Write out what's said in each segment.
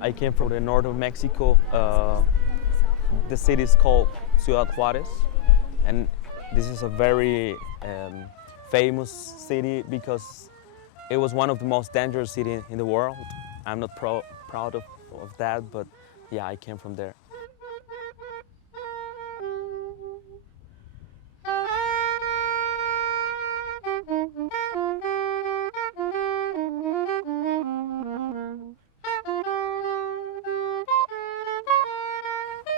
I came from the north of Mexico. The city is called Ciudad Juarez, and this is a very famous city because it was one of the most dangerous cities in the world. I'm not proud of that, but yeah, I came from there.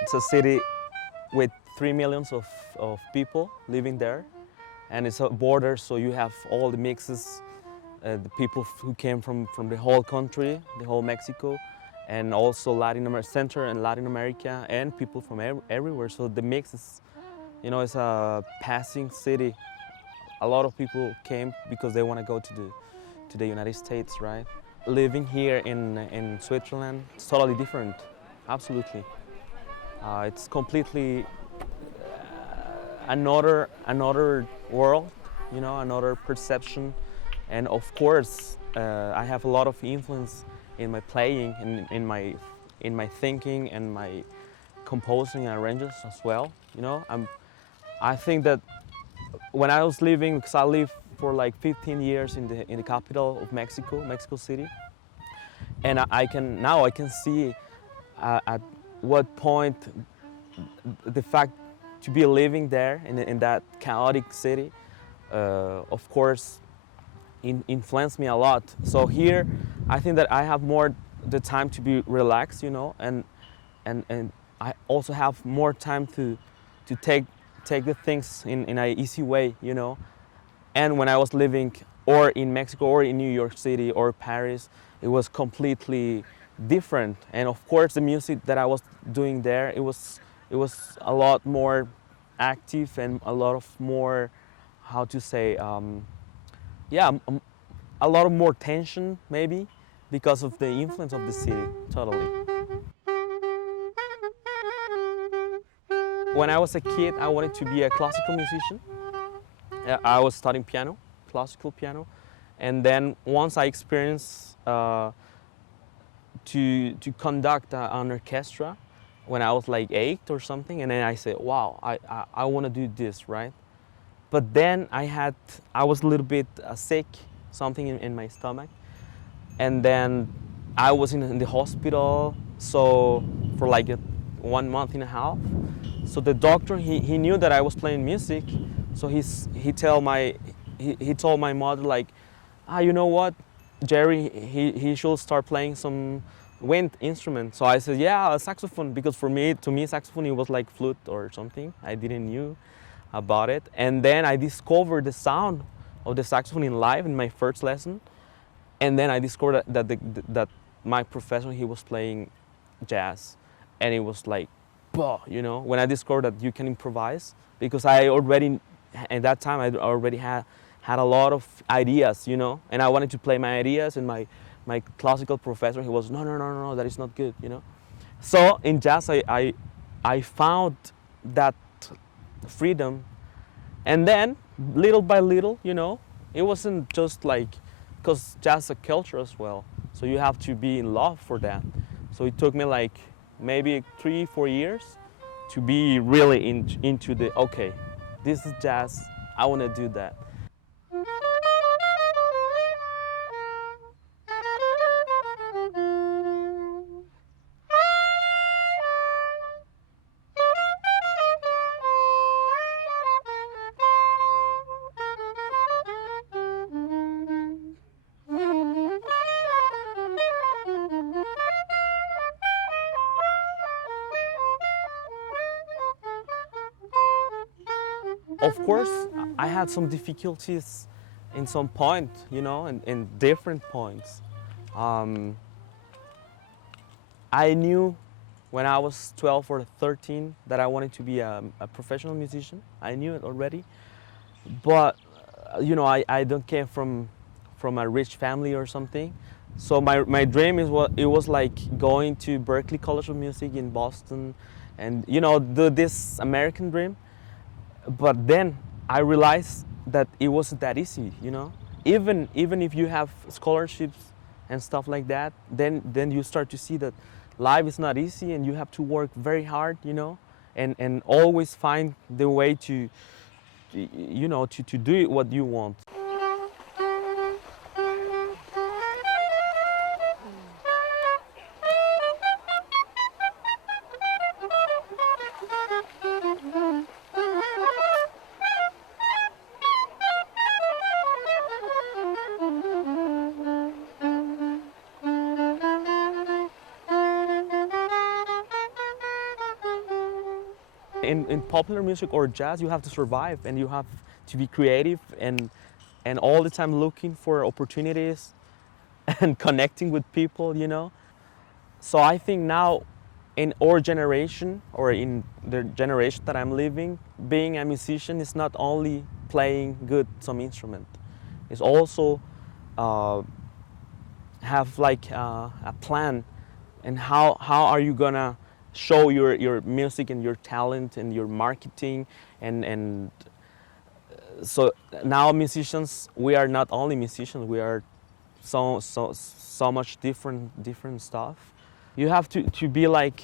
It's a city with 3 millions of people living there, and it's a border, so you have all the mixes, the people who came from the whole country, the whole Mexico, and also Latin America, Central and Latin America, and people from everywhere. So the mix is, it's a passing city. A lot of people came because they want to go to the United States, right? Living here in Switzerland, it's totally different, absolutely. It's completely another world, another perception, and of course, I have a lot of influence in my playing, in my thinking, and my composing and arrangements as well. I think that when I was living, because I lived for like 15 years in the capital of Mexico City, and I can see at what point the fact to be living there in that chaotic city, of course, influenced me a lot. So here, I think that I have more the time to be relaxed, and I also have more time to take the things in an easy way, And when I was living or in Mexico or in New York City or Paris, it was completely different. And of course, the music that I was doing there, it was a lot more active and a lot of more, how to say, yeah, a lot of more tension maybe because of the influence of the city, totally. When I was a kid, I wanted to be a classical musician. I was studying piano, classical piano, and then once I experienced to conduct an orchestra when I was like 8 or something, and then I said, wow, I want to do this, right? But then I was a little bit sick, something in my stomach, and then I was in the hospital, so for like 1 month and a half. So the doctor, he knew that I was playing music, so he told my mother like, you know what, Gerry, he should start playing some wind instrument. So I said, yeah, a saxophone, because to me, saxophone, it was like flute or something. I didn't knew about it. And then I discovered the sound of the saxophone in live in my first lesson. And then I discovered that my professor, he was playing jazz. And it was like, bah, when I discovered that you can improvise, because at that time, I already had a lot of ideas, and I wanted to play my ideas, and my classical professor, he was, no, that is not good, So in jazz, I found that freedom, and then little by little, it wasn't just like, because jazz is a culture as well, so you have to be in love for that. So it took me like maybe 3-4 years to be really into okay, this is jazz, I want to do that. Of course, I had some difficulties in some point, in different points. I knew when I was 12 or 13 that I wanted to be a professional musician. I knew it already, but I don't came from a rich family or something. So my dream it was like going to Berklee College of Music in Boston, and do this American dream. But then I realized that it wasn't that easy, Even if you have scholarships and stuff like that, then you start to see that life is not easy and you have to work very hard, you know, and always find the way to you know, to do what you want. In popular music or jazz, you have to survive and you have to be creative and all the time looking for opportunities and connecting with people, you know. So I think now in our generation or in the generation that I'm living, being a musician is not only playing good some instrument. It's also have like a plan and how are you gonna show your music and your talent and your marketing and so now musicians, we are not only musicians, we are so much different stuff. You have to be like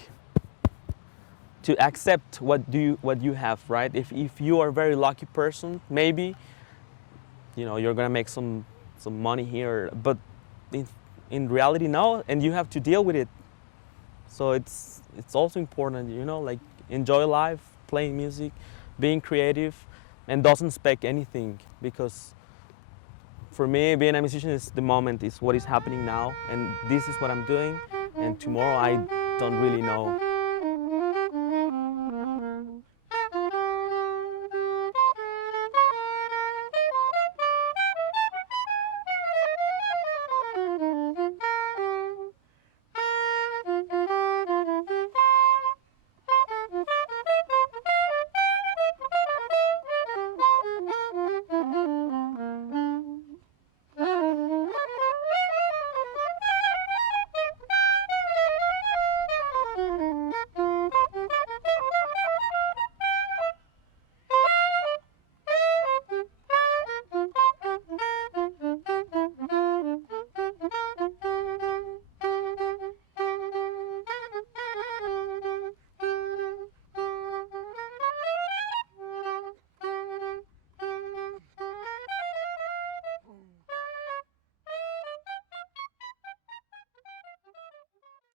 to accept what you have, right? If you are a very lucky person, maybe you know you're gonna make some money here, but in, in reality no, and you have to deal with it. So it's also important, you know, like enjoy life, playing music, being creative, and doesn't expect anything because for me being a musician is the moment, is what is happening now, and this is what I'm doing, and tomorrow I don't really know.